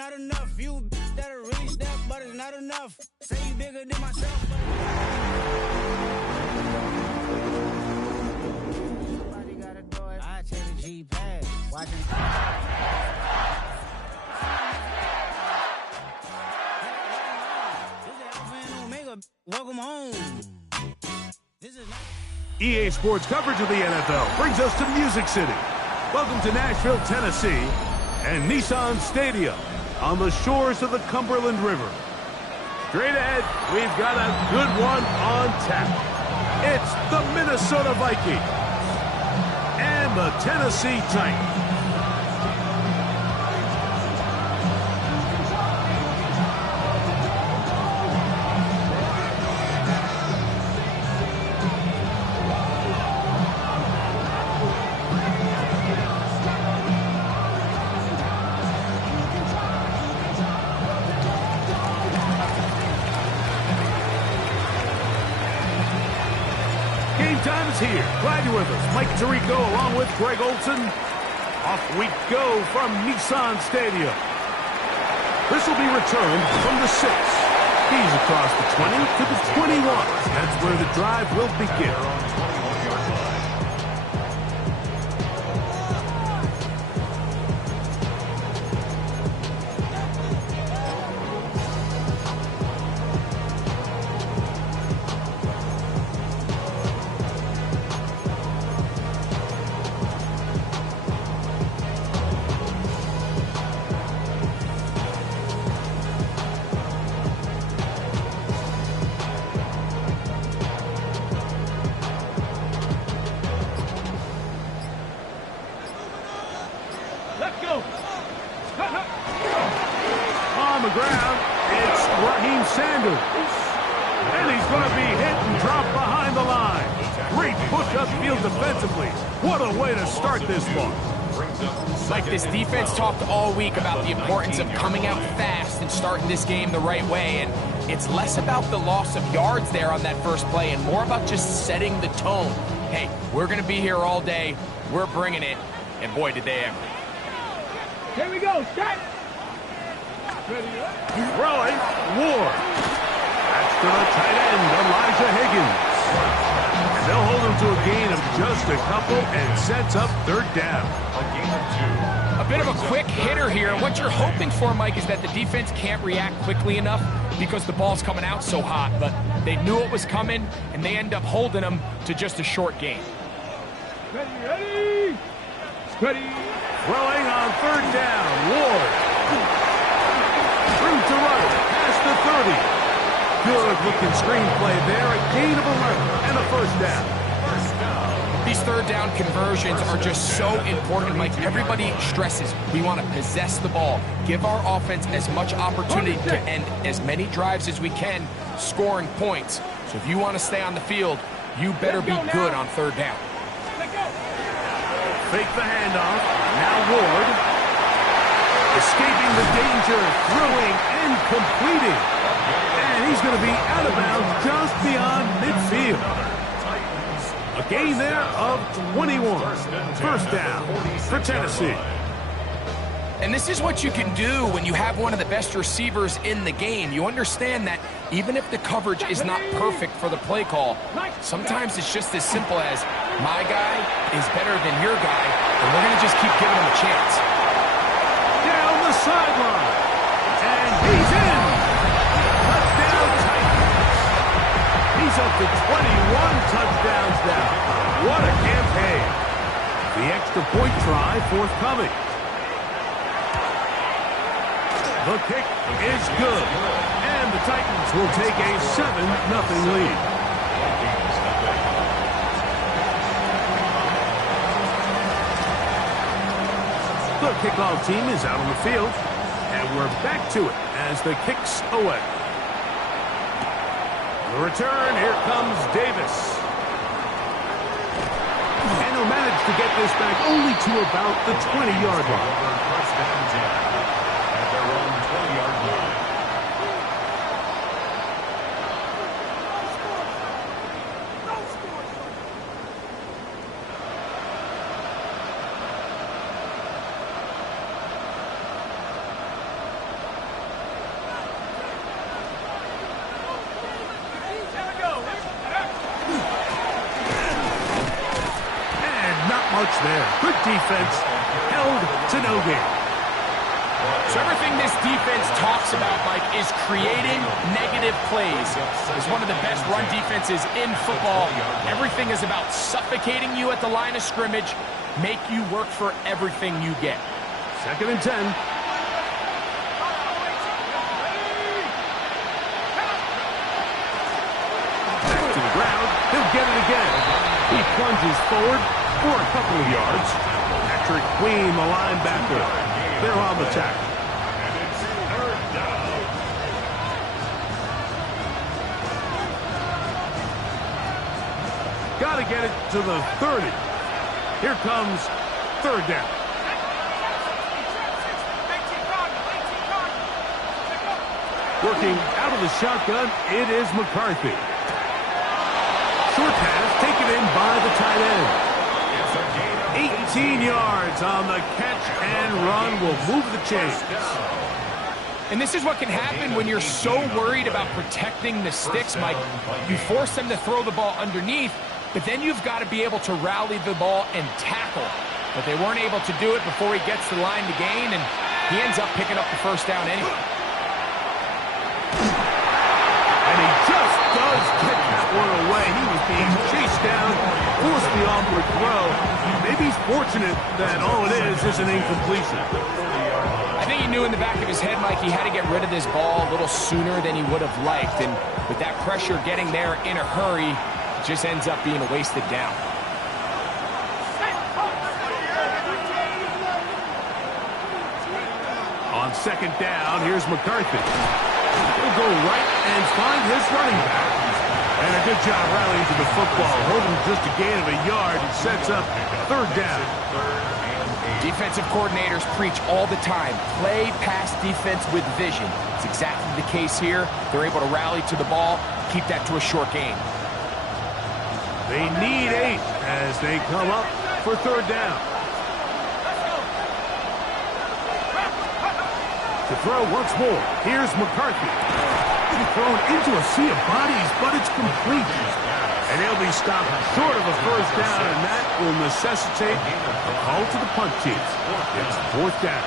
not enough. You that'll really step, but it's not enough. Say you bigger than myself. Somebody gotta do it. I take a G-pad. Watching. This is Alpha and Omega. Welcome home. This is not. EA Sports coverage of the NFL brings us to Music City. Welcome to Nashville, Tennessee, and Nissan Stadium on the shores of the Cumberland River. Straight ahead, we've got a good one on tap. It's the Minnesota Vikings and the Tennessee Titans. Time is here. Glad you're with us. Mike Tirico along with Greg Olson. Off we go from Nissan Stadium. This will be returned from the 6. He's across the 20 to the 21. That's where the drive will begin. On the ground, it's Raheem Sanders. And he's going to be hit and dropped behind the line. Great push-up field defensively. What a way to start this one. Like this defense talked all week about the importance of coming out fast and starting this game the right way. And it's less about the loss of yards there on that first play and more about just setting the tone. Hey, we're going to be here all day. We're bringing it. And boy, did they ever. Here we go, set! Throwing, Ward. That's to the tight end, Elijah Higgins. And they'll hold him to a gain of just a couple and sets up third down. A gain of 2. A bit of a quick hitter here. What you're hoping for, Mike, is that the defense can't react quickly enough because the ball's coming out so hot. But they knew it was coming, and they end up holding them to just a short gain. Ready! Ready! Throwing on third down, Ward. Through to right, past the 30. Good-looking screenplay there, a gain of 11 and a first down. These third down conversions are just so important. Like everybody stresses, we want to possess the ball, give our offense as much opportunity to end as many drives as we can, scoring points. So if you want to stay on the field, you better be good on third down. Fake the handoff. Now Ward. Escaping the danger, throwing and completing. And he's going to be out of bounds just beyond midfield. A gain there of 21. First down for Tennessee. And this is what you can do when you have one of the best receivers in the game. You understand that even if the coverage is not perfect for the play call, sometimes it's just as simple as my guy is better than your guy, and we're going to just keep giving him a chance. Down the sideline. And he's in. Touchdown Titans. He's up to 21 touchdowns now. What a campaign. The extra point try forthcoming. The kick is good. And the Titans will take a 7-0 lead. The kickoff team is out on the field. And we're back to it as the kick's away. The return, here comes Davis. And he'll manage to get this back only to about the 20-yard line. much there. Good defense, held to no gain. So everything this defense talks about, Mike, is creating negative plays. It's one of the best run defenses in football. Everything is about suffocating you at the line of scrimmage, make you work for everything you get. 2nd and 10. Back to the ground. He'll get it again. He plunges forward for a couple of yards. Patrick Queen, the linebacker. They're on the tackle. Got to get it to the 30. Here comes 3rd down. Working out of the shotgun, it is McCarthy. Short pass taken in by the tight end. 18 yards on the catch and run will move the chains. And this is what can happen when you're so worried about protecting the sticks, Mike. You force them to throw the ball underneath, but then you've got to be able to rally the ball and tackle. But they weren't able to do it before he gets to the line to gain, and he ends up picking up the 1st down anyway. And he just does get that one away. He was being chased down, forced the awkward throw. Maybe he's fortunate that all it is an incompletion. I think he knew in the back of his head, Mike, he had to get rid of this ball a little sooner than he would have liked. And with that pressure getting there in a hurry, it just ends up being a wasted down. On 2nd down, here's McCarthy. He'll go right and find his running back. And a good job rallying to the football. Holding just a gain of a yard. It sets up 3rd down. Defensive coordinators preach all the time, play pass defense with vision. It's exactly the case here. They're able to rally to the ball, keep that to a short gain. They need 8 as they come up for 3rd down. To throw once more, here's McCarthy. Thrown into a sea of bodies, but it's complete. And they'll be stopped short of a 1st down, and that will necessitate a call to the punt team. It's 4th down.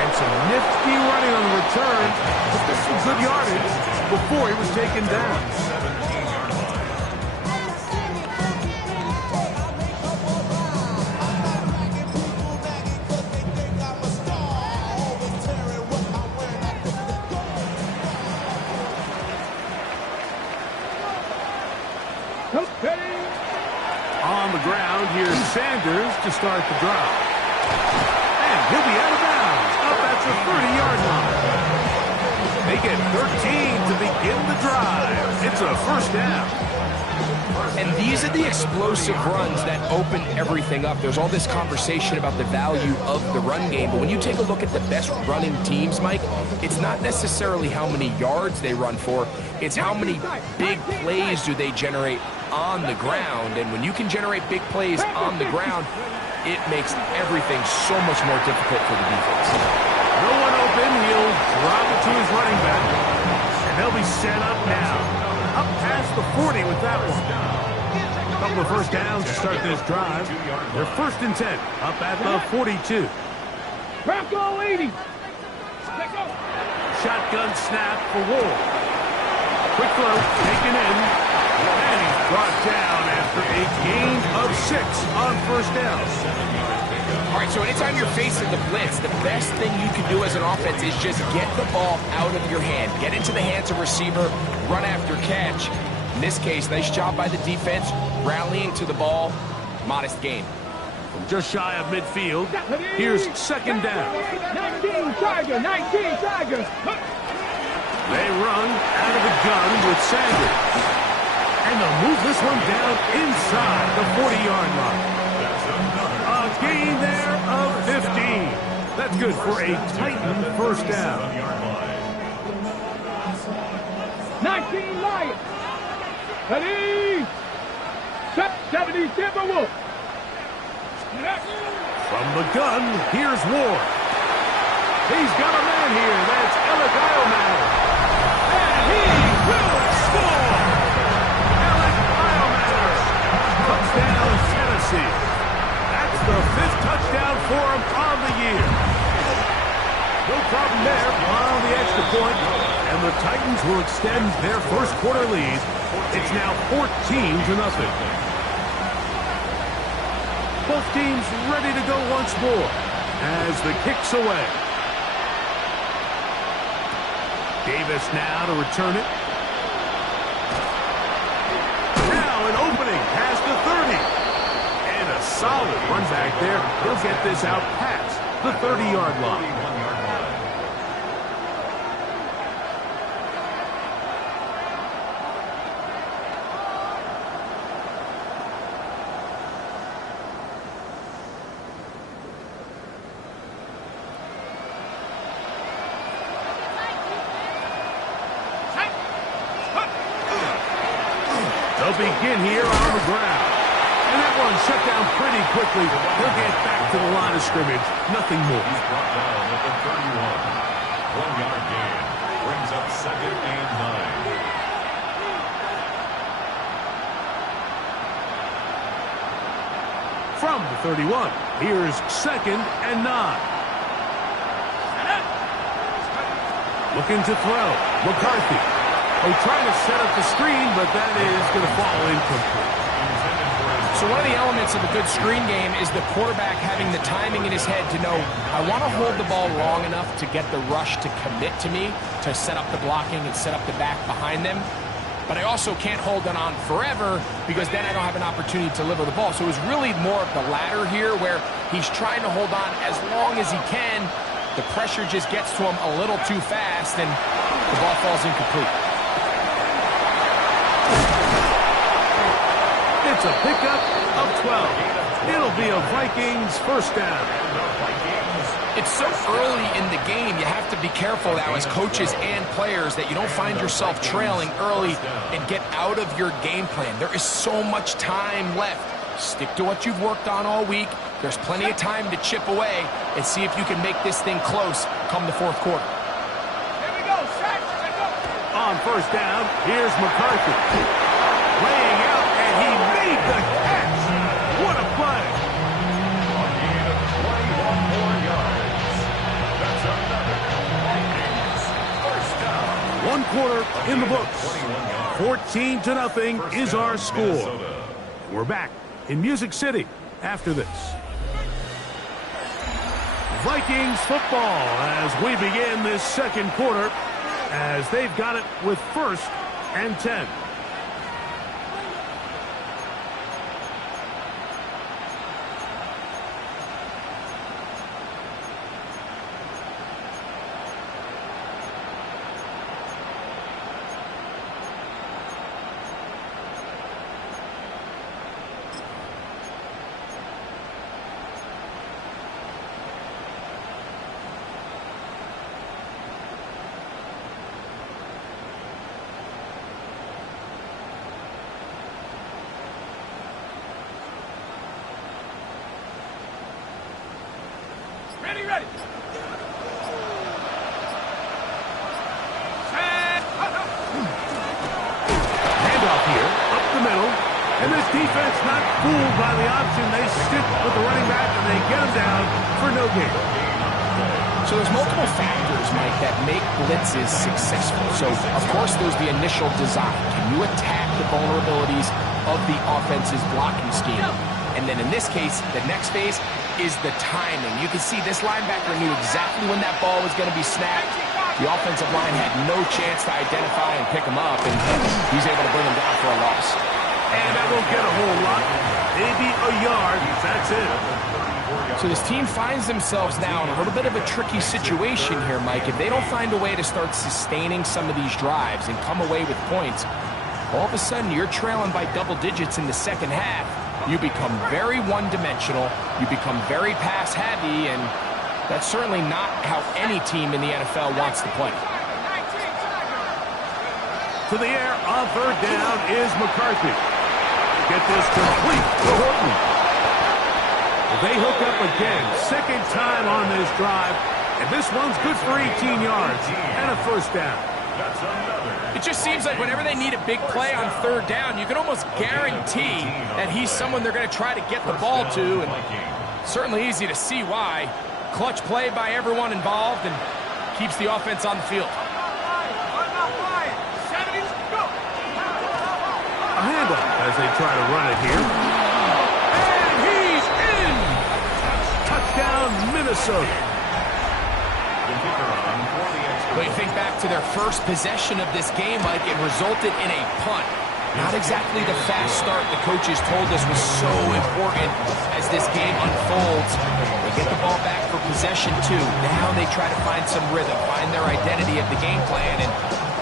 And some nifty running on the return, but this was good yardage before he was taken down. On the ground, here's Sanders to start the drive. And he'll be out of bounds, up at the 30-yard line. They get 13 to begin the drive. It's a 1st down. And these are the explosive runs that open everything up. There's all this conversation about the value of the run game, but when you take a look at the best running teams, Mike, it's not necessarily how many yards they run for, it's how many big plays do they generate on the ground. And when you can generate big plays on the ground, it makes everything so much more difficult for the defense. No one open, he'll drop it to his running back, and they'll be set up now. Up past the 40 with that one. Couple of 1st downs to start this drive. They're 1st and 10, up at the 42. Bronco 80. Shotgun snap for Ward. Quick throw, taken in, and he's brought down after a gain of 6 on 1st down. All right, so anytime you're facing the blitz, the best thing you can do as an offense is just get the ball out of your hand. Get into the hands of receiver, run after catch. In this case, nice job by the defense, rallying to the ball, modest gain. From just shy of midfield, here's 2nd down. 19 Tiger, 19 Tiger. They run out of the gun with Sanders. And they'll move this one down inside the 40-yard line. A gain there of 15. That's good for a Titan 1st down. 19 Lions. 70 Timberwolves. From the gun, here's Ward. He's got a man here. That's Alec Iomatter. And he will score! Alec Iomatter. Touchdown, Tennessee. That's the 5th touchdown for him on the year. No problem there on the extra point. And the Titans will extend their first quarter lead. It's now 14-0. Both teams ready to go once more as the kick's away. Davis now to return it. Now an opening past the 30. And a solid run back there. He'll get this out past the 30-yard line. They'll begin here on the ground. And that one shut down pretty quickly. He'll get back to the line of scrimmage. Nothing more. He's brought down at the 31. 1-yard gain. Brings up 2nd and 9. From the 31, here's 2nd and 9. Looking to throw. McCarthy. Oh, trying to set up the screen, but that is going to fall incomplete. So one of the elements of a good screen game is the quarterback having the timing in his head to know, I want to hold the ball long enough to get the rush to commit to me, to set up the blocking and set up the back behind them. But I also can't hold it on forever because then I don't have an opportunity to deliver the ball. So it was really more of the latter here where he's trying to hold on as long as he can. The pressure just gets to him a little too fast and the ball falls incomplete. It's a pickup of 12. It'll be a Vikings first down. It's so early in the game, you have to be careful now as coaches and players that you don't find yourself trailing early and get out of your game plan. There is so much time left. Stick to what you've worked on all week. There's plenty of time to chip away and see if you can make this thing close come the 4th quarter. Here we go, set, let's go. On first down, here's McCarthy. Laying out, and he made the catch. What a play. A gain of 21 more yards. That's another Vikings first down. 1 quarter in the books. 14-0 is our score. We're back in Music City after this. Vikings football as we begin this 2nd quarter as they've got it with 1st and 10. Ready, ready. Handoff here, up the middle. And this defense not fooled by the option. They stick with the running back and they get him down for no gain. So there's multiple factors, Mike, that make blitzes successful. So, of course, there's the initial design. Can you attack the vulnerabilities of the offense's blocking scheme? And then in this case, the next phase is the timing. You can see this linebacker knew exactly when that ball was going to be snapped. The offensive line had no chance to identify and pick him up, and he's able to bring him down for a loss. And that won't get a whole lot. Maybe a yard. That's it. So this team finds themselves now in a little bit of a tricky situation here, Mike. If they don't find a way to start sustaining some of these drives and come away with points, all of a sudden you're trailing by double digits in the second half. You become very one-dimensional. You become very pass-heavy, and that's certainly not how any team in the NFL wants to play. To the air on third down is McCarthy. Get this complete to Horton. They hook up again. Second time on this drive. And this one's good for 18 yards and a first down. That's another. It just seems like whenever they need a big play on third down, you can almost guarantee that he's someone they're going to try to get the ball to. And certainly easy to see why. Clutch play by everyone involved and keeps the offense on the field. A handoff as they try to run it here. And he's in! Touchdown, Minnesota. But you think back to their first possession of this game, Mike, it resulted in a punt. Not exactly the fast start the coaches told us was so important as this game unfolds. They get the ball back for possession two. Now they try to find some rhythm, find their identity of the game plan, and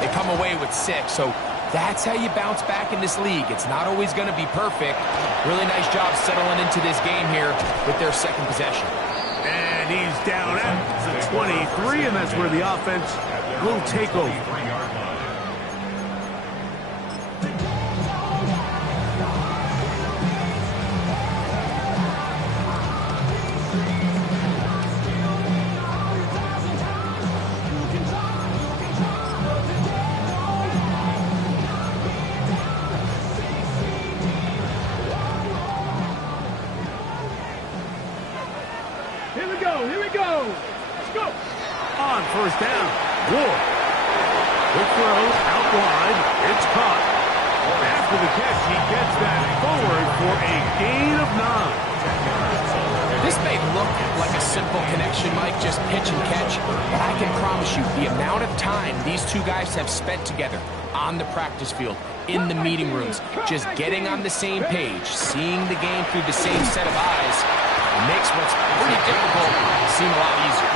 they come away with 6. So that's how you bounce back in this league. It's not always going to be perfect. Really nice job settling into this game here with their second possession. And he's down at the 23, and that's where the offense will take over. Here we go. Let's go. On first down, Ward. Quick throw, out wide. It's caught. After the catch, he gets that forward for a gain of 9. This may look like a simple connection, Mike, just pitch and catch, but I can promise you the amount of time these two guys have spent together on the practice field, in the meeting rooms, just getting on the same page, seeing the game through the same set of eyes, makes what's pretty difficult seem a lot easier.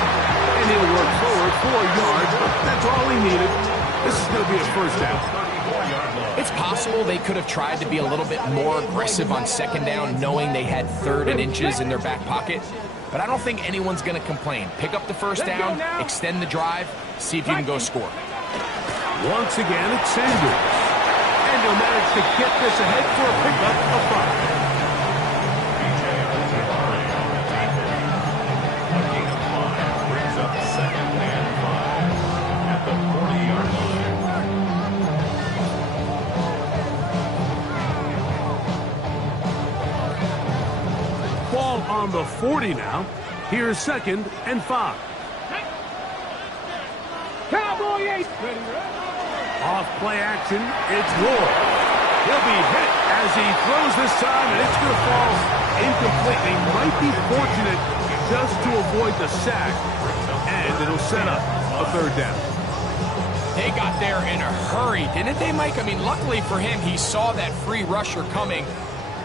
And he'll work forward 4 yards, but that's all he needed. This is going to be a first down. It's possible they could have tried to be a little bit more aggressive on second down, knowing they had 3rd and inches in their back pocket. But I don't think anyone's going to complain. Pick up the first down, extend the drive, see if you can go score. Once again, it's Sanders. And he'll manage to get this ahead for a pickup of 5. On the 40 now. Here's 2nd and 5. Cowboy 8. Off play action, it's Ward. He'll be hit as he throws this time, and it's going to fall incomplete. He might be fortunate just to avoid the sack, and it'll set up a 3rd down. They got there in a hurry, didn't they, Mike? I mean, luckily for him, he saw that free rusher coming,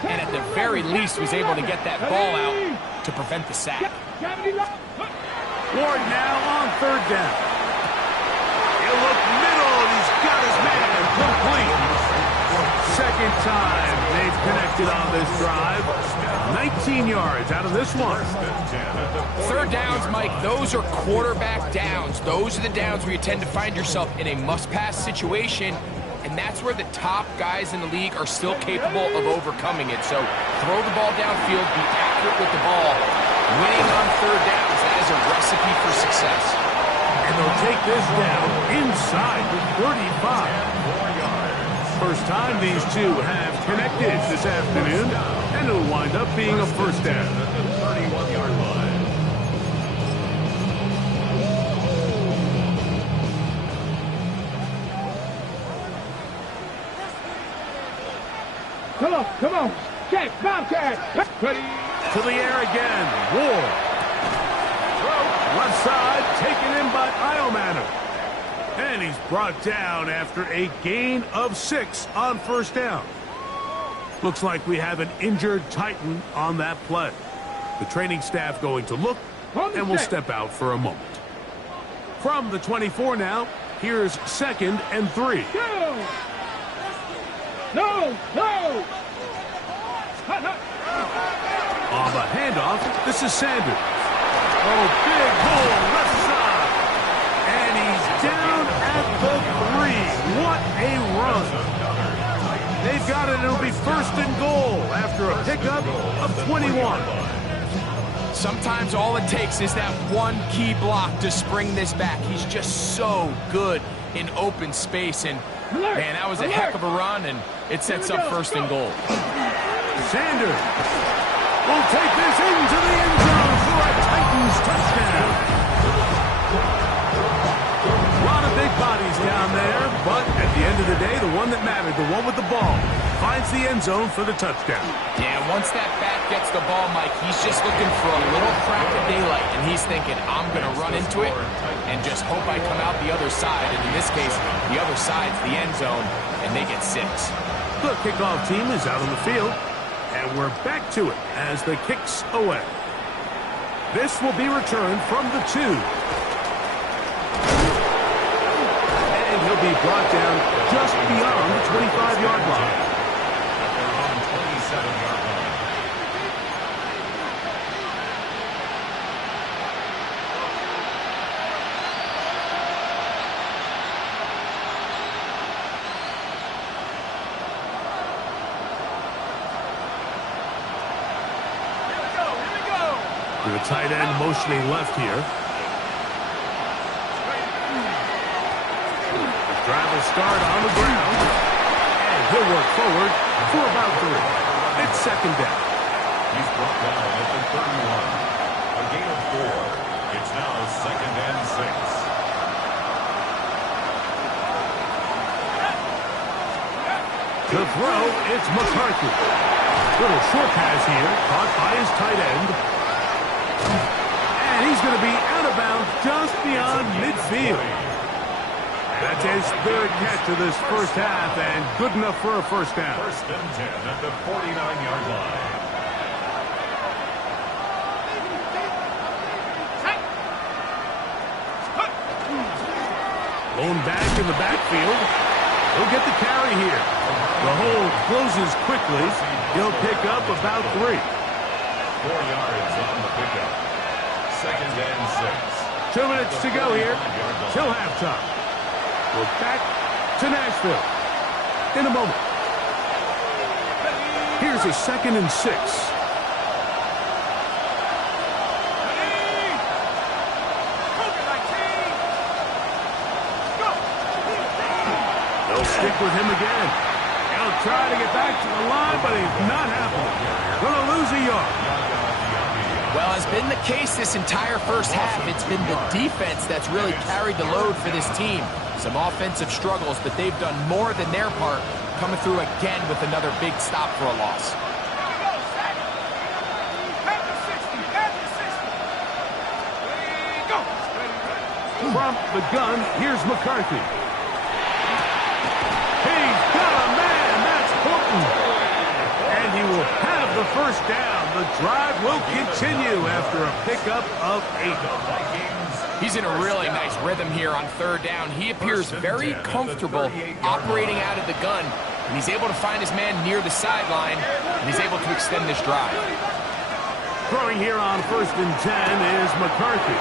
and at the very least was able to get that ball out to prevent the sack. Ward now on 3rd down. He'll look middle, and he's got his man complete. 2nd time they've connected on this drive. 19 yards out of this one. 3rd downs, Mike, those are quarterback downs. Those are the downs where you tend to find yourself in a must-pass situation, and that's where the top guys in the league are still capable of overcoming it. So throw the ball downfield, be accurate with the ball. Winning on 3rd downs, that is a recipe for success. And they'll take this down inside the 35. First time these two have connected this afternoon, and it'll wind up being a first down. At the 31-yard line. Come on. Check, Bobcat. Ready. To the air again. Ward. Left side, taken in by Iomanner. And he's brought down after a gain of 6 on first down. Looks like we have an injured Titan on that play. The training staff going to look, and will step out for a moment. From the 24 now, here's 2nd and 3. No. On the handoff, this is Sanders. Oh, big hole left side. And he's down at the 3. What a run. They've got it. It'll be 1st and goal after a pickup of 21. Sometimes all it takes is that one key block to spring this back. He's just so good in open space. And, man, that was a heck of a run, and it sets up first and goal. Sanders will take this into the end zone for a Titans touchdown. A lot of big bodies down there, but at the end of the day, the one that mattered, the one with the ball, finds the end zone for the touchdown. Yeah, once that back gets the ball, Mike, he's just looking for a little crack of daylight, and he's thinking, I'm going to run into it and just hope I come out the other side. And in this case, the other side's the end zone, and they get 6. The kickoff team is out on the field, and we're back to it as the kicks away. This will be returned from the 2. And he'll be brought down just beyond the 25-yard line. At their own 27-yard line. The tight end motioning left here. The drive will start on the ground. And he'll work forward for about 3. It's second down. He's brought down at the 31. A gain of 4. It's now second and 6. To throw, it's McCarthy. Little short pass here, caught by his tight end. And he's going to be out of bounds just beyond midfield. That's his 3rd catch of this first half, and good enough for a first down. First and 10 at the 49-yard line. Blown back in the backfield. He'll get the carry here. The hole closes quickly. He'll pick up about 3. 4 yards on the pickup. Second and 6. 2 minutes to go here till halftime. We're back to Nashville in a moment. Here's a second and 6. They'll stick with him again. He'll try to get back to the line, but he's not happening. Gonna lose a yard. Well, as been the case this entire first half, it's been the defense that's really carried the load for this team. Some offensive struggles, but they've done more than their part, coming through again with another big stop for a loss. From the gun, here's McCarthy. He's got a man, that's Horton. And he will have the first down. The drive will continue after a pickup of 8. He's in a really nice rhythm here on 3rd down. He appears very comfortable operating out of the gun, and he's able to find his man near the sideline, and he's able to extend this drive. Throwing here on 1st and 10 is McCarthy.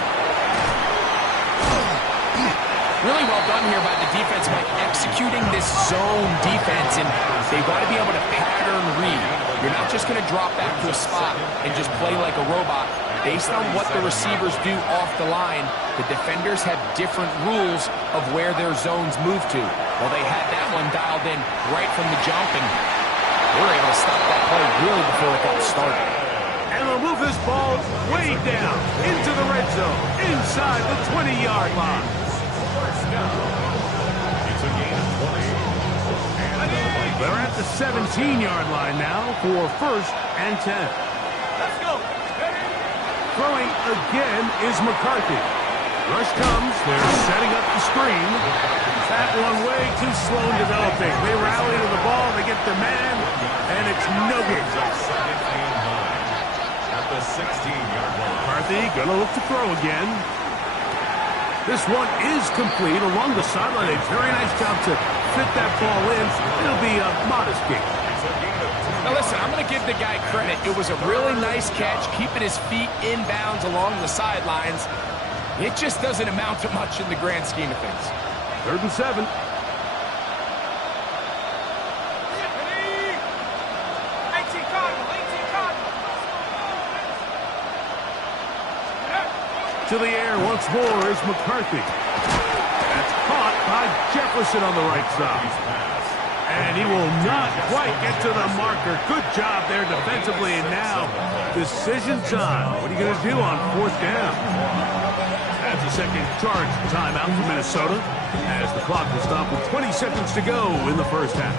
Really well done here by the defense by executing this zone defense, and they want to be able to pattern read. You're not just going to drop back to a spot and just play like a robot. Based on what the receivers do off the line, the defenders have different rules of where their zones move to. Well, they had that one dialed in right from the jump, and they were able to stop that play really before it got started. And they'll move this ball way down into the red zone, inside the 20-yard line. It's a gain of 20. They're at the 17-yard line now for 1st and 10. Let's go. Throwing again is McCarthy. Rush comes. They're setting up the screen. That one way too slow in developing. They rally to the ball. They get their man, and it's no good. Second and 9 at the 16-yard line. McCarthy going to look to throw again. This one is complete along the sideline. A very nice job to fit that ball in. It'll be a modest gain. Now listen, I'm going to give the guy credit. It was a really nice catch, keeping his feet inbounds along the sidelines. It just doesn't amount to much in the grand scheme of things. 3rd and 7. To the air once more is McCarthy. That's caught by Jefferson on the right side. And he will not quite get to the marker. Good job there defensively. And now, decision time. What are you going to do on 4th down? That's a second charge timeout for Minnesota, as the clock will stop with 20 seconds to go in the first half.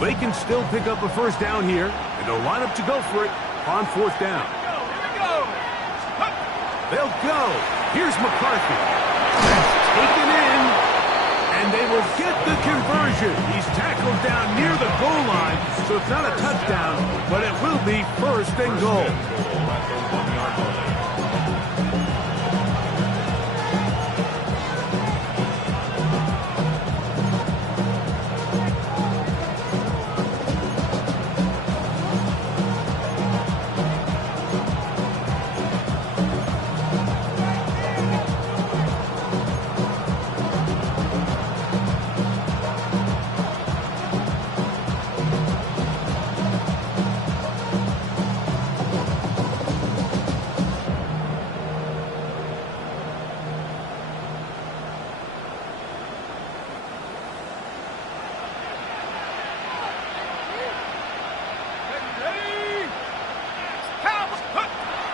They can still pick up a first down here, and they'll line up to go for it on 4th down. They'll go. Here's McCarthy. That's taken in, and they will get the conversion. He's tackled down near the goal line, so it's not a touchdown, but it will be 1st and goal.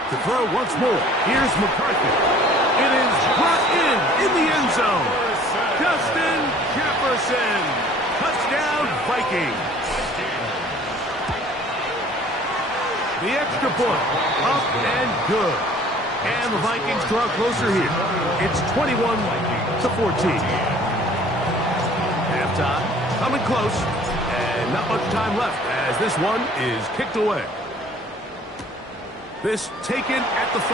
To throw once more. Here's McCarthy. It is brought in the end zone. Justin Jefferson. Touchdown, Vikings. The extra point. Up and good. And the Vikings draw closer here. It's 21-14. Halftime. Coming close. And not much time left as this one is kicked away. This taken at the 5.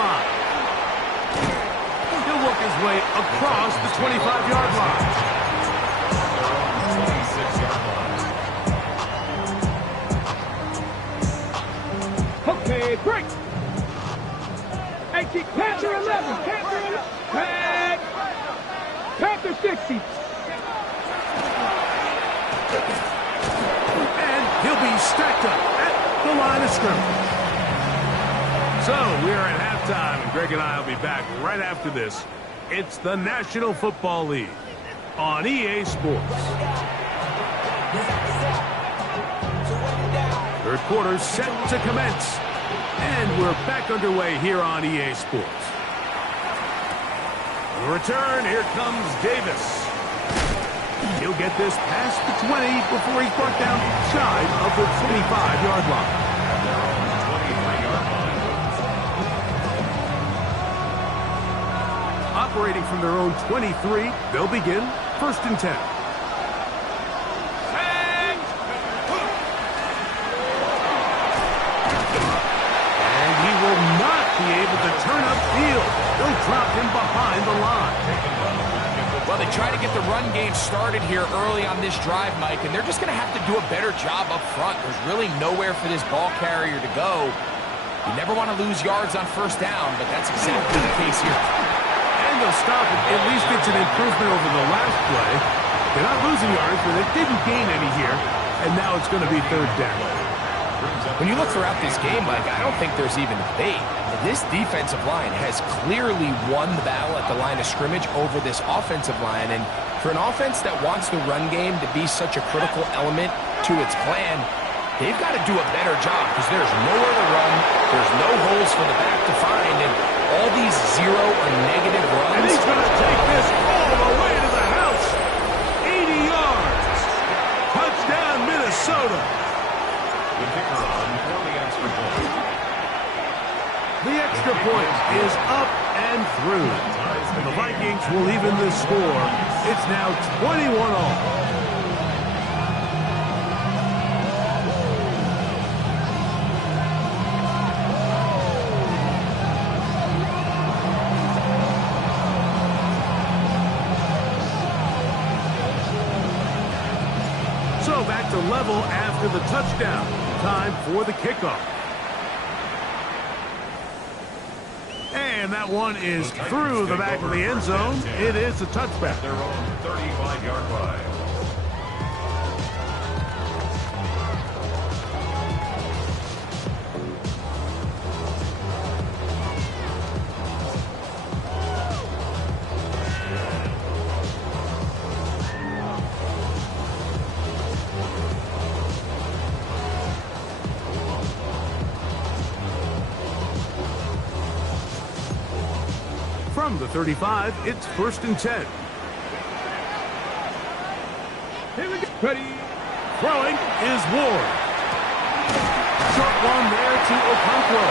He'll work his way across the 25-yard line. 26-yard line. Okay, break. 18, Panther 11, Panther 11, tag, Panther 60. And he'll be stacked up at the line of scrimmage. So, we are at halftime, and Greg and I will be back right after this. It's the National Football League on EA Sports. Third quarter set to commence, and we're back underway here on EA Sports. On the return, here comes Davis. He'll get this past the 20 before he's brought down shy of the 25-yard line. Operating from their own 23, they'll begin 1st and 10. And he will not be able to turn upfield. They'll drop him behind the line. Well, they try to get the run game started here early on this drive, Mike, and they're just going to have to do a better job up front. There's really nowhere for this ball carrier to go. You never want to lose yards on 1st down, but that's exactly the case here. And they'll stop it. At least it's an improvement over the last play. They're not losing yards, but they didn't gain any here. And now it's going to be 3rd down. When you look throughout this game, Mike, I don't think there's even debate. This defensive line has clearly won the battle at the line of scrimmage over this offensive line. And for an offense that wants the run game to be such a critical element to its plan, they've got to do a better job because there's nowhere to run. There's no holes for the back to find. And all these 0 or negative runs. And he's going to take this all the way to the house. 80 yards. Touchdown, Minnesota. The kicker on for the extra point. The extra point is up and through. And the Vikings will even the score. It's now 21-all. Back to level after the touchdown. Time for the kickoff. And that one is through the back of the end zone. It is a touchback. Their own 35-yard line. From the 35, it's 1st and 10. Here we go. Ready. Throwing is Ward. Short one there to Okonkwo.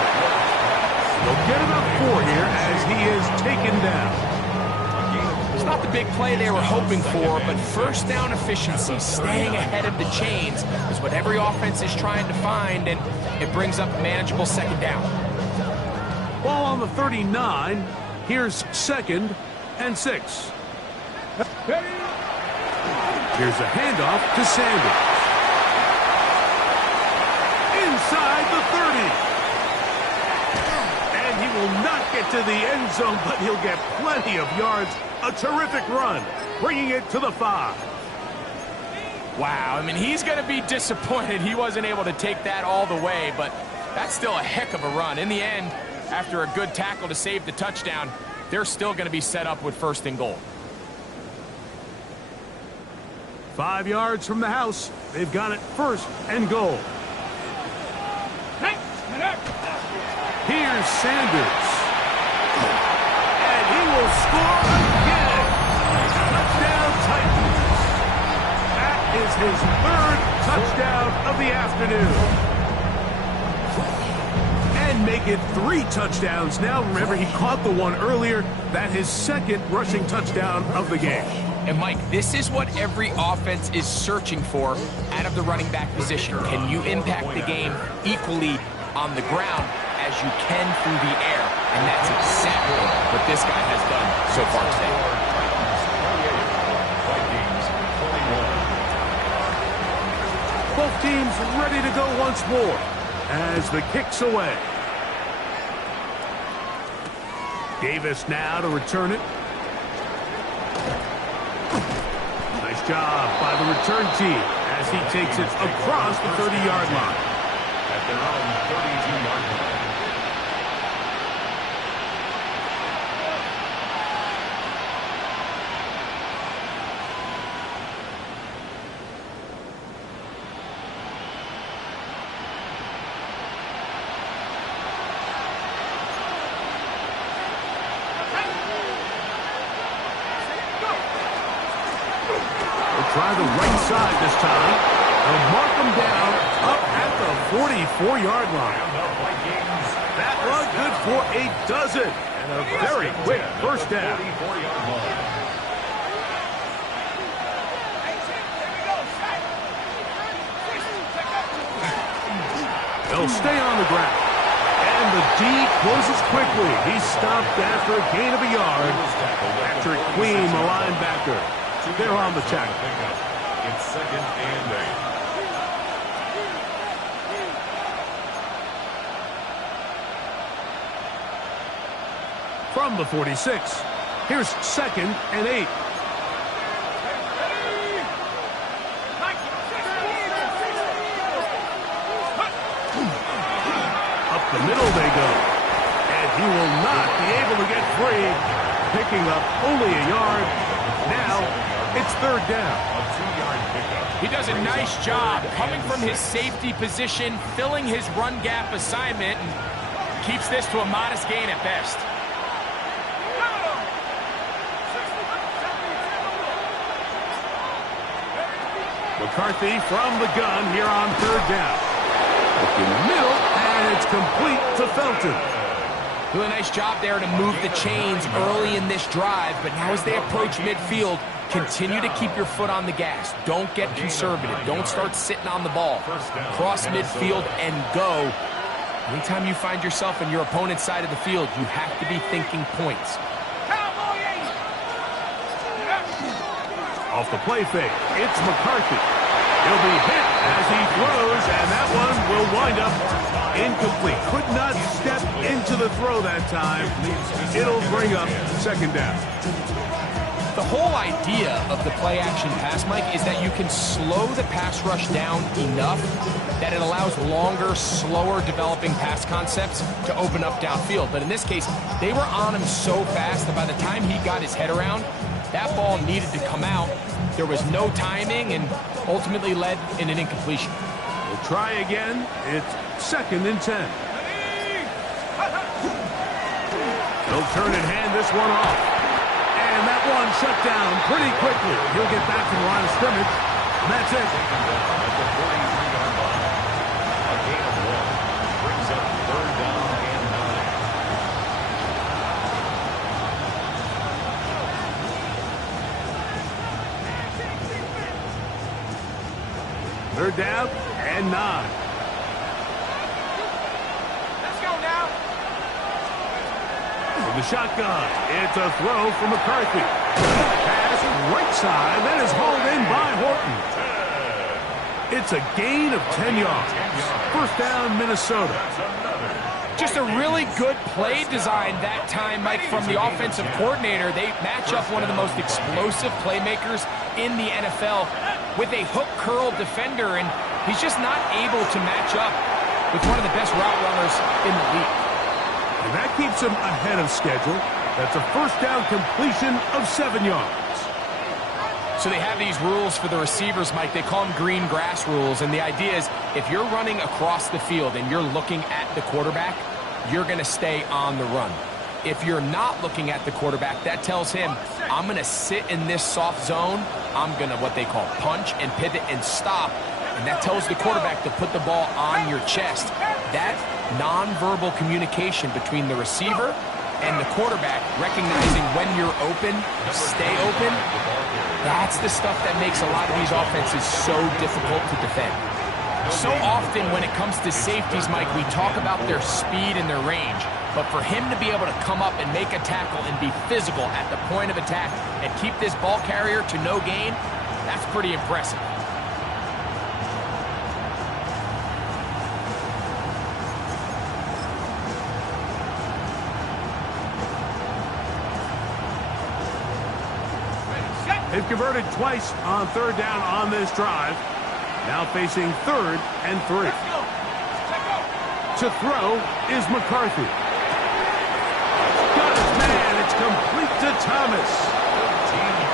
They'll get about 4 here as he is taken down. It's not the big play they were hoping for, but first down efficiency, staying ahead of the chains, is what every offense is trying to find, and it brings up a manageable 2nd down. Ball on the 39. Here's 2nd and 6. Ready. Here's a handoff to Sanders. Inside the 30. And he will not get to the end zone, but he'll get plenty of yards. A terrific run, bringing it to the 5. Wow, I mean, he's going to be disappointed he wasn't able to take that all the way, but that's still a heck of a run. In the end, after a good tackle to save the touchdown, they're still going to be set up with 1st and goal. 5 yards from the house. They've got it 1st and goal. Here's Sanders. And he will score again. Touchdown Titans. That is his 3rd touchdown of the afternoon. And make it 3 touchdowns now. Remember, he caught the one earlier. That his 2nd rushing touchdown of the game. And, Mike, this is what every offense is searching for out of the running back position. Can you impact the game equally on the ground as you can through the air? And that's exactly what this guy has done so far today. Both teams ready to go once more as the kick's away. Davis now to return it. Nice job by the return team as he takes it across the 30-yard line. At their own 32-yard line. Try the right side this time. They'll mark them down up at the 44-yard line. That run good for a dozen. And a very quick 1st down. They'll stay on the ground. And the D closes quickly. He's stopped after a gain of a yard. Patrick Queen, the linebacker. They're on the tackle. It's 2nd and 8. From the 46, here's 2nd and 8. Up the middle they go. And he will not be able to get free. Picking up only a yard. Now it's 3rd down. A 2-yard pickup. He does a nice job coming from his safety position, filling his run gap assignment, and keeps this to a modest gain at best. McCarthy from the gun here on 3rd down. In the middle, and it's complete to Felton. Doing a nice job there to move the chains early in this drive, but now as they approach midfield, continue to keep your foot on the gas. Don't get conservative. Don't start sitting on the ball. Cross midfield and go. Anytime you find yourself on your opponent's side of the field, you have to be thinking points. Off the play fake, it's McCarthy. He'll be hit as he throws, and that one will wind up Incomplete. Could not step into the throw that time. It'll bring up second down. The whole idea of the play-action pass, Mike, is that you can slow the pass rush down enough that it allows longer, slower developing pass concepts to open up downfield. But in this case, they were on him so fast that by the time he got his head around, that ball needed to come out. There was no timing and ultimately led in an incompletion. We'll try again. It's 2nd and 10. He'll turn and hand this one off. And that one shut down pretty quickly. He'll get back to the line of scrimmage. And that's it. At the 43-yard line. A gain of 1. Brings up 3rd down and 9. 3rd down and 9. Let's go now. From the shotgun, it's a throw from McCarthy. Pass right side, that is hauled in by Horton. It's a gain of 10 yards. 1st down, Minnesota. Just a really good play design that time, Mike, from the offensive coordinator. They match up one of the most explosive playmakers in the NFL with a hook curl defender, and he's just not able to match up with one of the best route runners in the league. And that keeps him ahead of schedule. That's a 1st down completion of 7 yards. So they have these rules for the receivers, Mike. They call them green grass rules. And the idea is if you're running across the field and you're looking at the quarterback, you're going to stay on the run. If you're not looking at the quarterback, that tells him, I'm going to sit in this soft zone. I'm going to what they call punch and pivot and stop. And that tells the quarterback to put the ball on your chest. That nonverbal communication between the receiver and the quarterback, recognizing when you're open, stay open, that's the stuff that makes a lot of these offenses so difficult to defend. So often when it comes to safeties, Mike, we talk about their speed and their range. But for him to be able to come up and make a tackle and be physical at the point of attack and keep this ball carrier to no gain, that's pretty impressive. They've converted twice on 3rd down on this drive. Now facing 3rd and 3. To throw is McCarthy. Got his man. It's complete to Thomas.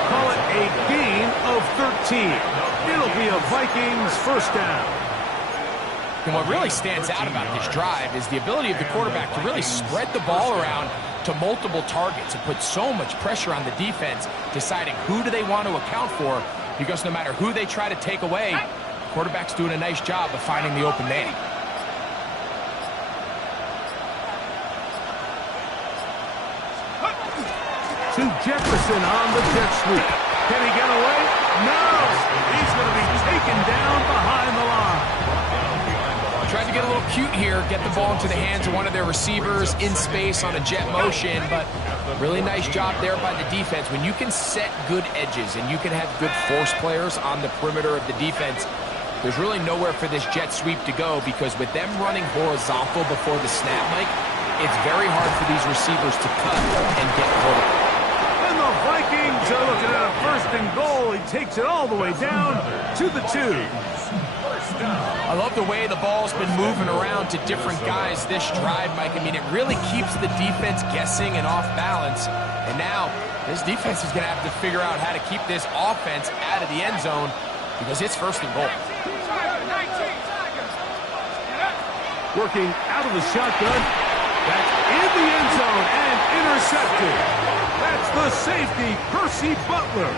Call it a gain of 13. It'll be a Vikings 1st down. And what really stands out about this drive is the ability of the quarterback to really spread the ball around to multiple targets and put so much pressure on the defense, deciding who do they want to account for, because no matter who they try to take away, the quarterback's doing a nice job of finding the open man. To Jefferson on the jet sweep. Can he get away? No! He's going to be taken down behind the line. Tried to get a little cute here, get the ball into the hands of one of their receivers in space on a jet motion, but really nice job there by the defense. When you can set good edges and you can have good force players on the perimeter of the defense, there's really nowhere for this jet sweep to go, because with them running horizontal before the snap, Mike, it's very hard for these receivers to cut and get vertical. And the Vikings are looking at a 1st and goal. He takes it all the way down to the 2. I love the way the ball's been moving around to different guys this drive, Mike. I mean, it really keeps the defense guessing and off balance. And now this defense is going to have to figure out how to keep this offense out of the end zone, because it's 1st and goal. Working out of the shotgun. That's in the end zone and intercepted. That's the safety, Percy Butler.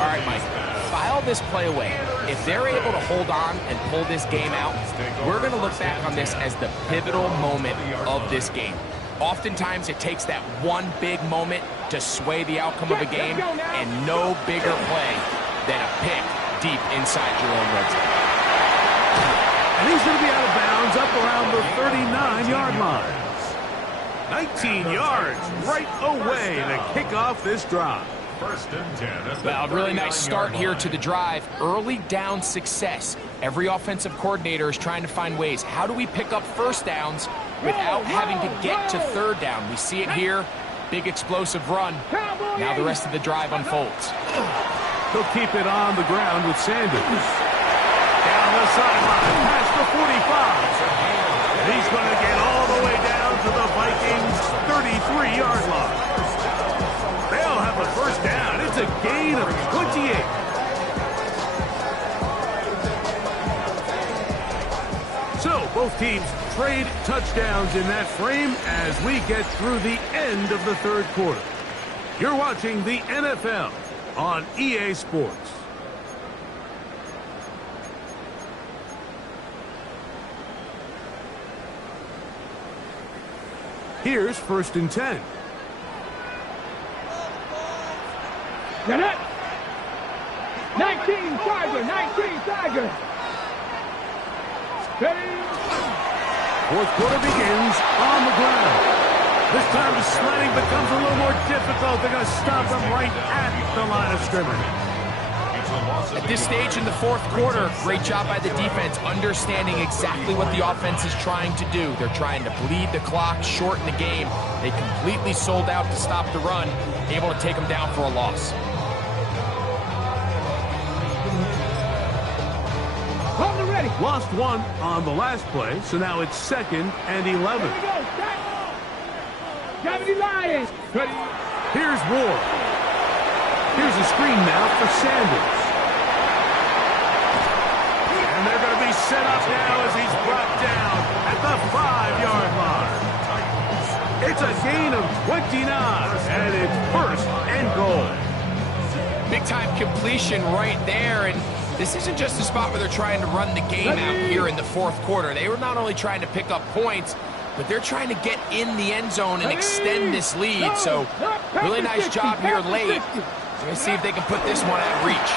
All right, Mike, file this play away. If they're able to hold on and pull this game out, we're going to look back on this as the pivotal moment of this game. Oftentimes, it takes that one big moment to sway the outcome of a game, and no bigger play than a pick deep inside your own red zone. And he's going to be out of bounds up around the 39-yard line. 19 yards right away to kick off this drive. First and 10. Well, a really nice start here to the drive. Early down success. Every offensive coordinator is trying to find ways. How do we pick up first downs without having to get to third down? We see it here. Big explosive run. Now the rest of the drive unfolds. He'll keep it on the ground with Sanders. Down the sideline, past the 45. And he's going to get all the way down to the Vikings' 33-yard line. They'll have the first down. It's a gain of 28. So both teams trade touchdowns in that frame as we get through the end of the third quarter. You're watching the NFL on EA Sports. Here's first and 10. Get it! 19 Tiger, 19 Tiger. Steady. Fourth quarter begins on the ground. This time the sledding becomes a little more difficult. They're going to stop them right at the line of scrimmage. At this stage in the fourth quarter, great job by the defense understanding exactly what the offense is trying to do. They're trying to bleed the clock, shorten the game. They completely sold out to stop the run, able to take them down for a loss. Ready. Lost one on the last play, so now it's 2nd and 11. Here we go. Gravity Lions. Ready. Here's Ward. Here's a screen now for Sanders. And they're going to be set up now as he's brought down at the 5-yard line. It's a gain of 29, and it's first and goal. Big-time completion right there, and this isn't just a spot where they're trying to run the game out here in the fourth quarter. They were not only trying to pick up points, but they're trying to get in the end zone and extend this lead. So, really nice job here late. Let's see if they can put this one at reach.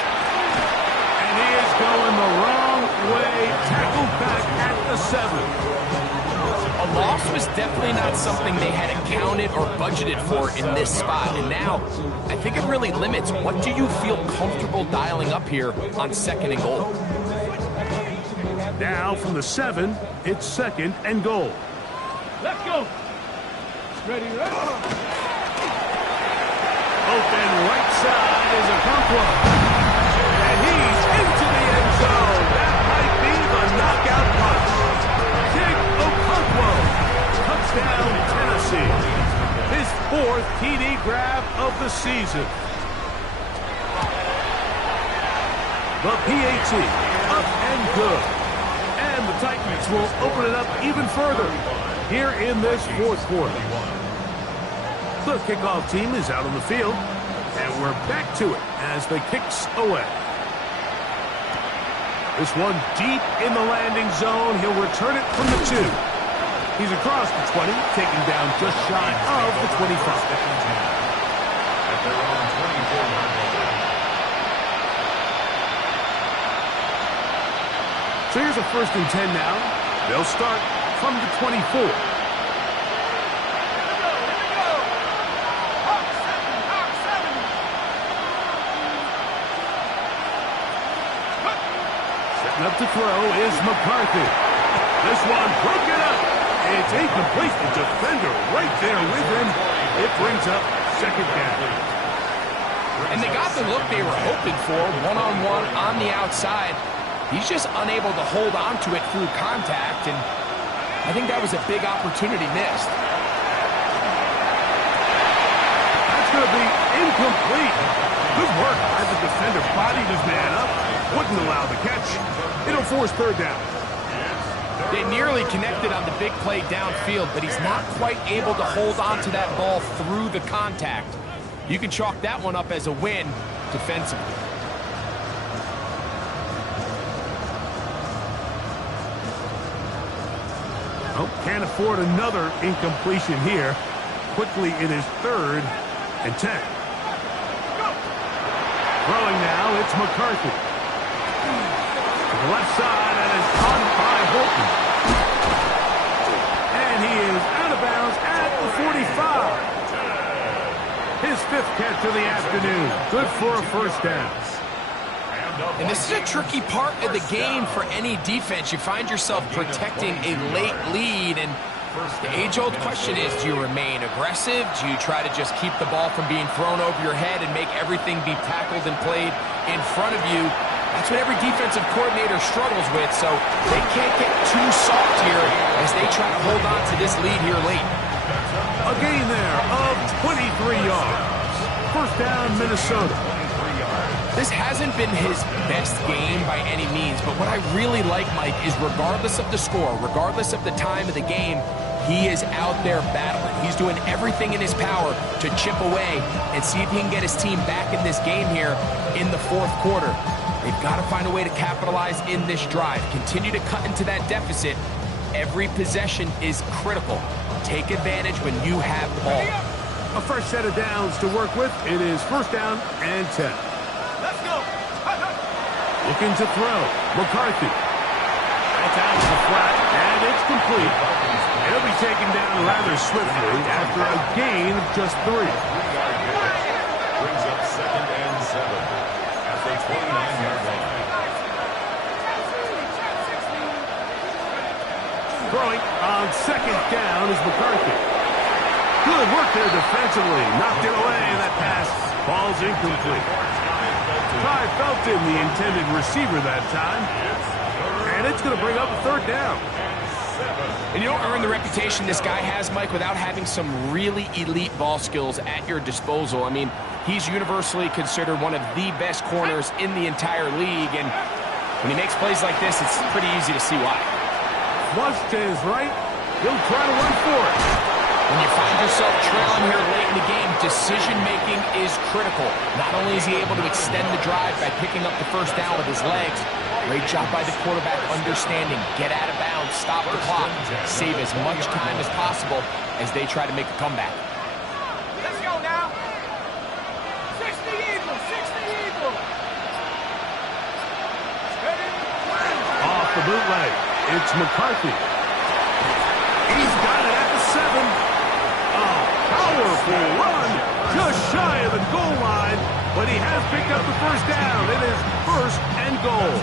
And he is going the wrong way, tackled back at the 7. A loss was definitely not something they had accounted or budgeted for in this spot. And now, I think it really limits what do you feel comfortable dialing up here on 2nd and goal. Now from the 7, it's 2nd and goal. Let's go. Ready, ready. Open right side is Okonkwo. And he's into the end zone. That might be the knockout punch. Jake Okonkwo. Touchdown, Tennessee. His 4th TD grab of the season. The PAT, up and good. And the Titans will open it up even further here in this fourth quarter. The kickoff team is out on the field, and we're back to it as the kicks away. This one deep in the landing zone. He'll return it from the 2. He's across the 20, taking down just shy of the 25. At their own 24-yard line. So here's a first and 10 now. They'll start from the 24. Up to throw is McCarthy. This one broken up. It's incomplete. The defender right there with him. It brings up 2nd down. And they got the look they were hoping for, one-on-one on the outside. He's just unable to hold on to it through contact, and I think that was a big opportunity missed. That's going to be incomplete. Good work by the defender. Bodied his man up. Wouldn't allow the catch. It'll force 3rd down. They nearly connected on the big play downfield, but he's not quite able to hold on to that ball through the contact. You can chalk that one up as a win defensively. Oh, can't afford another incompletion here. Quickly in his 3rd and 10. Throwing now, it's McCarthy. To the left side, and is caught by Holton. And he is out of bounds at the 45. His 5th catch of the afternoon. Good for a first down. And this is a tricky part of the game for any defense. You find yourself protecting a late lead, and the age-old question is, do you remain aggressive? Do you try to just keep the ball from being thrown over your head and make everything be tackled and played in front of you? That's what every defensive coordinator struggles with, so they can't get too soft here as they try to hold on to this lead here late. A gain there of 23 yards. First down, Minnesota. This hasn't been his best game by any means, but what I really like, Mike, is regardless of the score, regardless of the time of the game, he is out there battling. He's doing everything in his power to chip away and see if he can get his team back in this game here in the 4th quarter. They've got to find a way to capitalize in this drive. Continue to cut into that deficit. Every possession is critical. Take advantage when you have the ball. A fresh set of downs to work with. It is first down and 10. Let's go. Looking to throw. McCarthy. That's out to the flat, and it's complete. He'll be taken down rather swiftly after a gain of just 3. Brings up 2nd and 7 at the 29-yard line. Throwing on 2nd down is McCarthy. Good work there defensively. Knocked it away, and that pass falls incomplete. Ty Felton, the intended receiver that time. And it's going to bring up a 3rd down. And you don't earn the reputation this guy has, Mike, without having some really elite ball skills at your disposal. I mean, he's universally considered one of the best corners in the entire league. And when he makes plays like this, it's pretty easy to see why. Flush to his right. He'll try to run for it. When you find yourself trailing here late in the game, decision-making is critical. Not only is he able to extend the drive by picking up the first down with his legs, great job by the quarterback understanding, get out of bounds, stop the clock, save as much time as possible as they try to make a comeback. Let's go now. 60 Eagles, 60 Eagles. Off the bootleg, it's McCarthy. He's got it at the 7. Powerful run, just shy of the goal line, but he has picked up the first down. It is 1st and goal.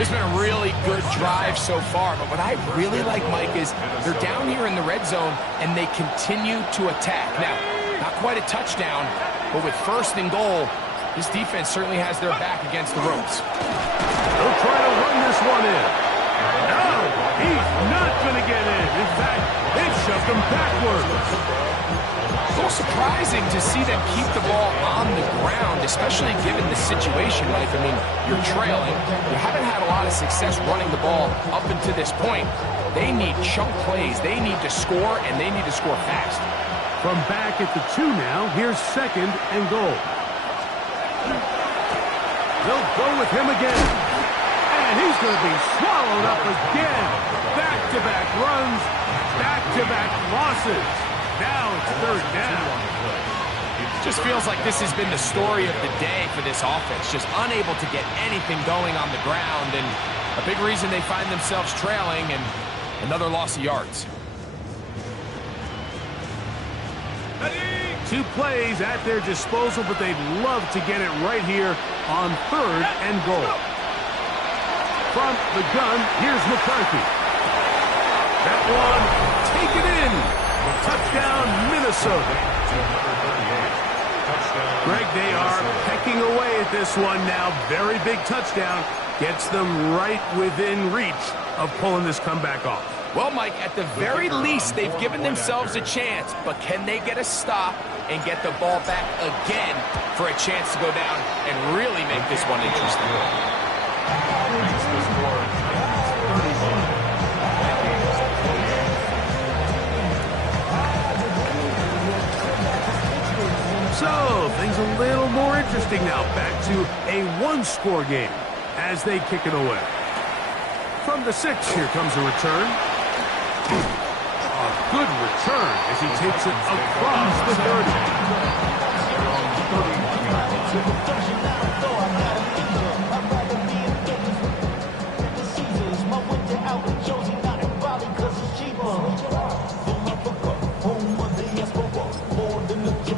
It's been a really good drive so far, but what I really like, Mike, is they're down here in the red zone, and they continue to attack. Now, not quite a touchdown, but with 1st and goal, this defense certainly has their back against the ropes. They'll try to run this one in. No, he's not going to get in. In fact, they've shoved him backwards. It's a little surprising to see them keep the ball on the ground, especially given the situation, Mike. I mean, you're trailing. You haven't had a lot of success running the ball up until this point. They need chunk plays. They need to score, and they need to score fast. From back at the 2 now, here's 2nd and goal. They'll go with him again. And he's going to be swallowed up again. Back-to-back runs, back-to-back losses. Now it's 3rd down. It just feels like this has been the story of the day for this offense. Just unable to get anything going on the ground. And a big reason they find themselves trailing, and another loss of yards. 2 plays at their disposal, but they'd love to get it right here on 3rd and goal. From the gun, here's McCarthy. That one, taken in. Touchdown, Minnesota. Greg, they are pecking away at this one now. Very big touchdown. Gets them right within reach of pulling this comeback off. Well, Mike, at the very least, they've given themselves a chance, but can they get a stop and get the ball back again for a chance to go down and really make this one interesting? So, things a little more interesting now. Back to a 1-score game as they kick it away. From the 6, here comes a return. A good return as he takes it across the 30. On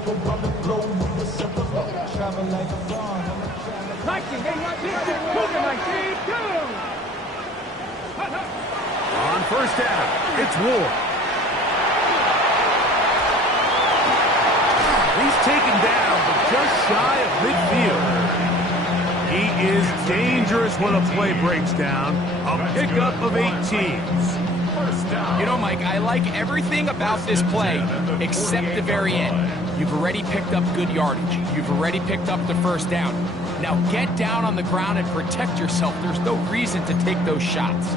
first down, it's Ward. He's taken down, but just shy of midfield. He is dangerous when a play breaks down. A pickup of 18. You know, Mike, I like everything about this play except the very end. You've already picked up good yardage. You've already picked up the first down. Now get down on the ground and protect yourself. There's no reason to take those shots.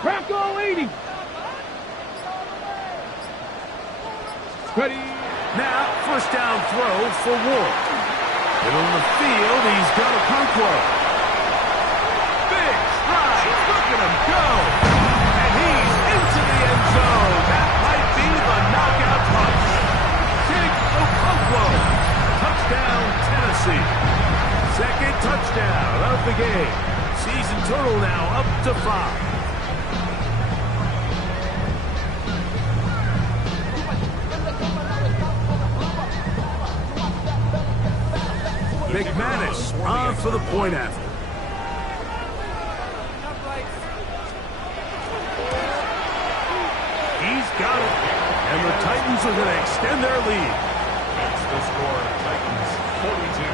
Crack all 80. Ready. Now, first down throw for Ward. And on the field, he's got a Okonkwo. Big stride. Look at him go. And he's into the end zone. That might be the knockout punch. Big Okonkwo. Touchdown, Tennessee. Second touchdown of the game. Season total now up to 5. McManus on for the point after. He's got it. And the Titans are going to extend their lead. That's the score. Titans 42.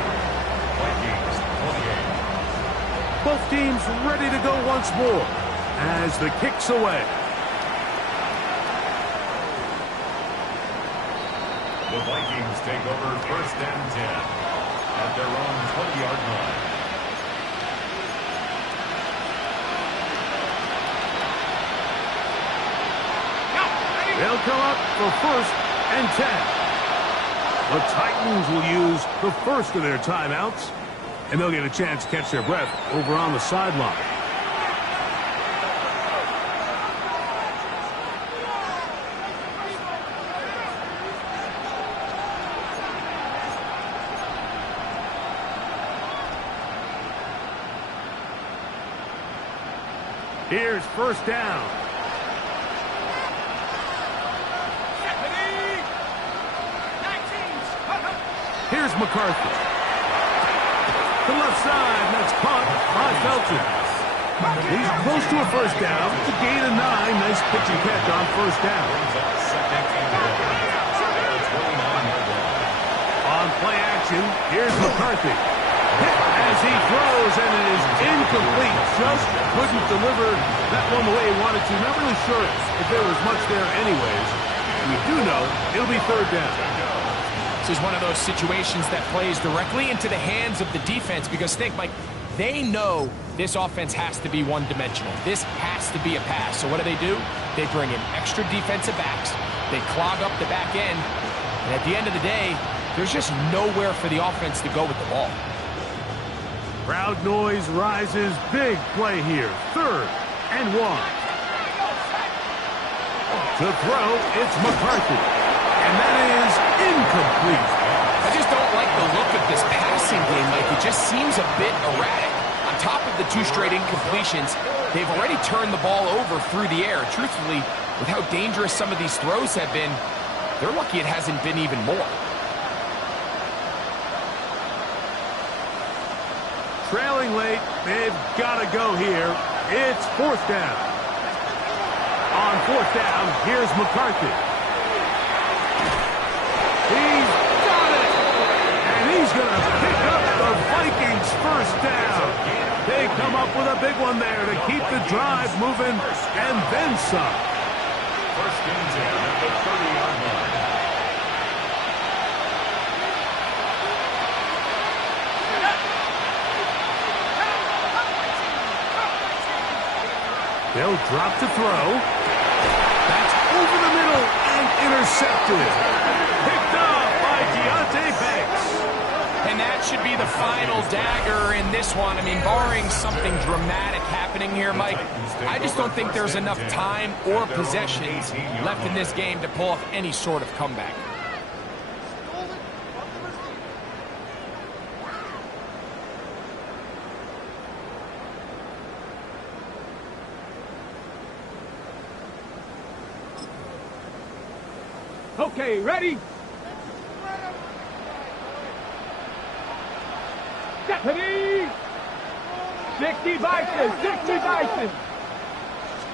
Vikings 28. Both teams ready to go once more as the kick's away. The Vikings take over first and 10. At their own 20-yard line. They'll come up for first and 10. The Titans will use the first of their timeouts, and they'll get a chance to catch their breath over on the sideline. Here's first down. Here's McCarthy. The left side, that's caught by Felton. He's close to a first down. The gain of 9. Nice pitch and catch on first down. On play action, here's McCarthy. Hit as he throws, and it is incomplete. Just couldn't deliver that one the way he wanted to. Not really sure if there was much there anyways. We do know it'll be third down. This is one of those situations that plays directly into the hands of the defense because, think, Mike, they know this offense has to be one-dimensional. This has to be a pass. So what do? They bring in extra defensive backs. They clog up the back end. And at the end of the day, there's just nowhere for the offense to go with the ball. Crowd noise rises. Big play here. Third and 1. To throw, it's McCarthy. And that is incomplete. I just don't like the look of this passing game, Mike. It just seems a bit erratic. On top of the 2 straight incompletions, they've already turned the ball over through the air. Truthfully, with how dangerous some of these throws have been, they're lucky it hasn't been even more. Trailing late, they've got to go here. It's fourth down. On fourth down, here's McCarthy. He's got it! And he's going to pick up the Vikings' first down. They come up with a big one there to keep the drive moving and then some. First and 10 at the 30-yard line. They'll drop to throw. That's over the middle and intercepted. Picked up by Deonte Banks. And that should be the final dagger in this one. I mean, barring something dramatic happening here, Mike, I just don't think there's enough time or possessions left in this game to pull off any sort of comeback. Okay, ready? Stephanie! 60 Bison! 60 Bison!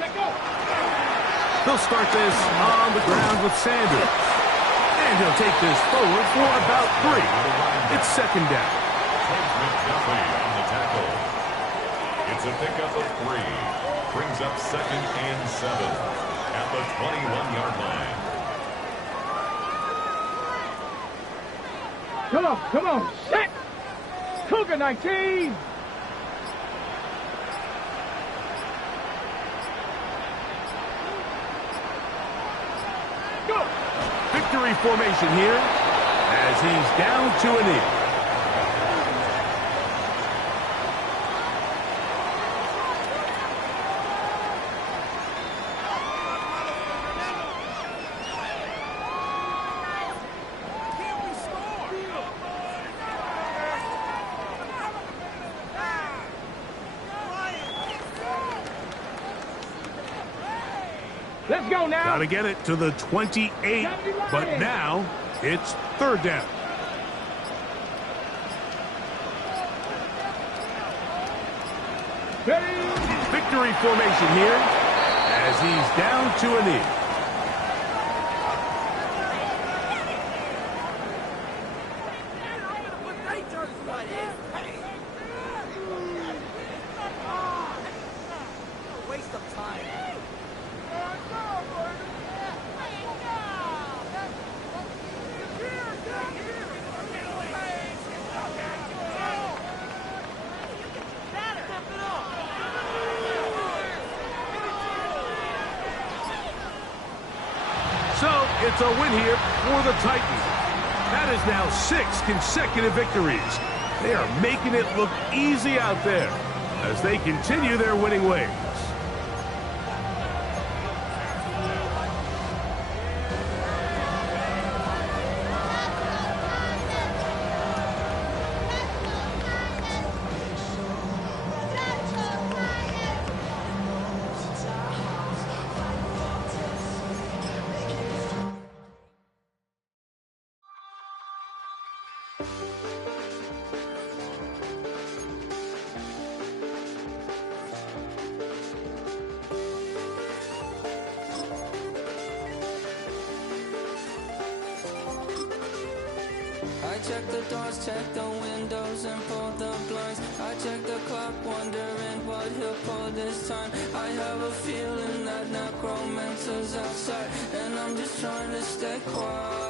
Let go! They'll start this on the ground with Sanders. And he'll take this forward for about 3. It's second down. James McDuffie on the tackle. It's a pickup of 3. Brings up 2nd and 7 at the 21-yard line. Come on, set! Cougar 19! Go! Victory formation here as he's down to a knee. Let's go now. Got to get it to the 28, but now it's third down. Ready? Victory formation here as he's down to a knee. Waste of time. So it's a win here for the Titans. That is now 6 consecutive victories. They are making it look easy out there as they continue their winning ways. I check the doors, check the windows, and pull the blinds. I check the clock, wondering what he'll pull this time. I have a feeling that necromancer's outside, and I'm just trying to stay quiet.